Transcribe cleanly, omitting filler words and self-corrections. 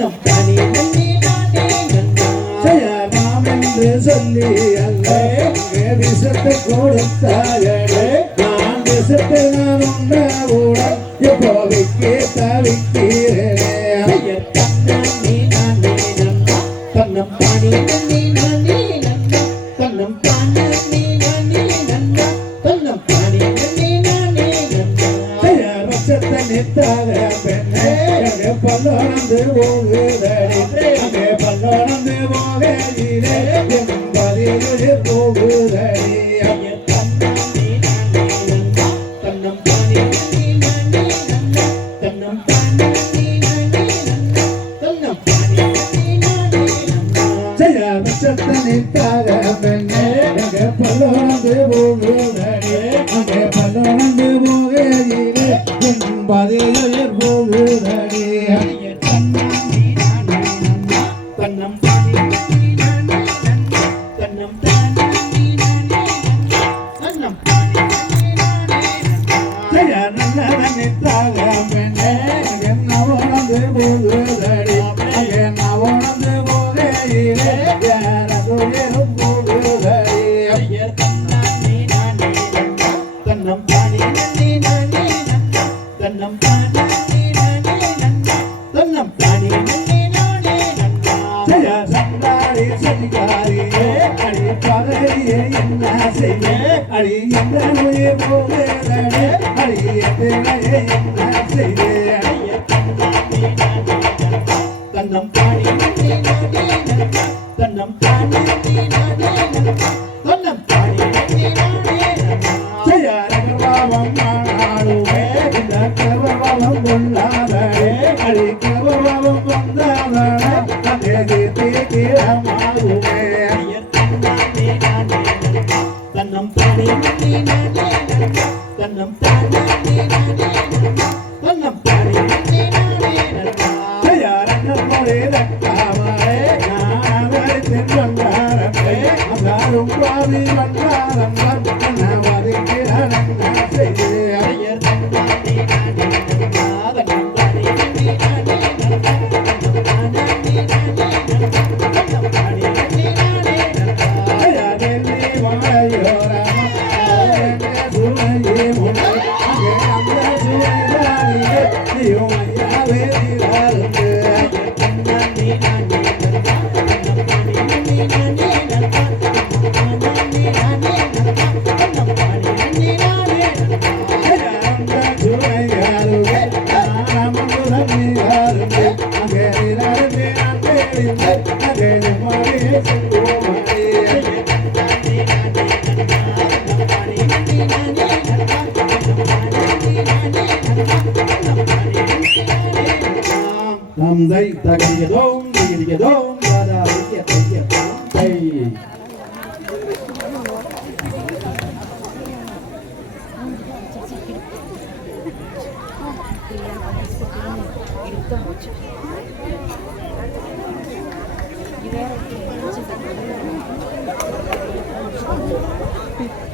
தன்னம் தானே நன்னே நானே நன்னா ஜெயராம் என்று சொல்லி அல்ல விஷத்தை கொடுத்தாயே நான் விஷத்தை நான் உண்டவுடன் எப்போதைக்கு தவிக்கிறேனே தன்னே நானே நன்னா தன்னம் தானே நன்னே நானே நன்னா தன்னம் தானே நானே நன்னா தன்னம் தானே நன்னே நானே நன்னா ரச்சத்தை நித்தாக பெண்ணே பல்லோனந்து போகுதடி அங்கே பல்லோனந்து போகையிலே பதிலே போகுதடி தன்னம் தானே நானே நன்னா தன்னம் தானே நானே நன்னா தன்னம் தானே நானே நன்னா ஜெய ரச்சத்தை நித்தாக பெண்ணே அங்கே பல்லோனந்து போகுதடி அங்கே பல்லோனந்து போகையிலே பதிலே போகுதடி தன்னம் தானே நானே நன்னா தன்னம் தானே நானே நன்னா தன்னம் தானே நானே நன்னா ஜெய நல்லதனித்தாக பெண்ணே என்ன உணர்ந்து போகுதடி என்ன உணர்ந்து போகையிலே யாரும் போகுதடி தன்னம் தானே நானே நன்னா தன்னம் தானே நானே நன்னா தன்னம் தானே நானே நன்னா ஜெய சந்தாரி சதிகாரியே அடி பகையே என்ன செய்ய அடி எந்த நோயே போகுதடி அடி எத்தனையே என்ன செய்ய தன்னம் தானே நானே நன்னா தன்னம் தானே நானே நன்னா தன்னம் தானே நானே நன்னா ஜெய ரகவாவம் ஆடுவே இந்த கர்வவாவம் கொள்ளாதே அடி கர்வவாவம் கொண்டாதே அதே தீக்கிரமாகுவே தன்னம் தானே நானே நன்னா தன்னம் தானே நானே நன்னா தன்னம் தானே நானே நன்னா ஜெய ரங்கமொழி ரக்காமலே நானவரை தென்வந்தாரே அந்தாரும் பாவி வந்தாரம் வதிக்கிறான் செய்தே தந்தை தகியதோம் திகிரிகதோம் தாதாரிய தையதோம் தை இது